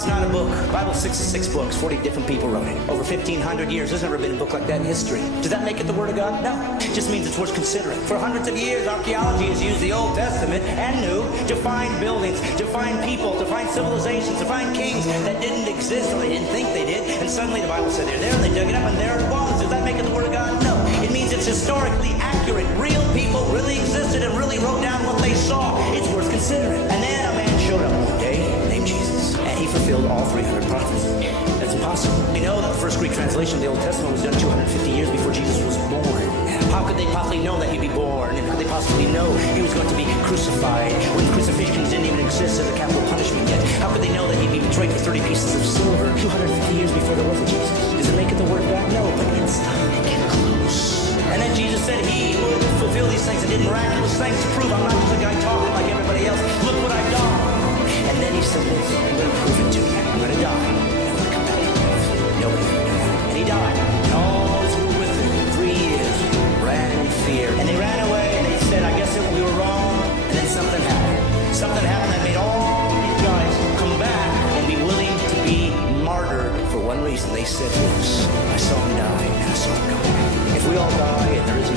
Bible's not a book. The Bible's 66 books, 40 different people wrote it. Over 1,500 years, there's never been a book like that in history. Does that make it the Word of God? No. It just means it's worth considering. For hundreds of years, archaeology has used the Old Testament and New to find buildings, to find people, to find civilizations, to find kings that didn't exist or they didn't think they did. And suddenly the Bible said they're there, and they dug it up, and there it was. Does that make it the Word of God? No. It means it's historically accurate. Real people really existed and really wrote down what they saw. It's worth considering. And then a man showed up one day named Jesus, and he fulfilled all 300 prophecies. That's impossible. We know that the first Greek translation of the Old Testament was done 250 years before Jesus was born. How could they possibly know that he'd be born? And how could they possibly know he was going to be crucified when crucifixions didn't even exist as a capital punishment yet? How could they know that he'd be betrayed for 30 pieces of silver 250 years before there was a Jesus? Does it make it the Word of God? No, but it's not. Get close. And then Jesus said he would fulfill these things and did miraculous things to prove I'm not just a guy talking like everybody else. Look what I've done. And then he said this, I'm going to prove it to you. I'm going to die. And I'm going to come back. Nobody knew that. And he died. And all those who were with him 3 years ran in fear. And they ran away and they said, I guess that we were wrong. And then something happened. Something happened that made all these guys come back and be willing to be martyred for one reason. They said this, I saw him die and I saw him come back. If we all die and there is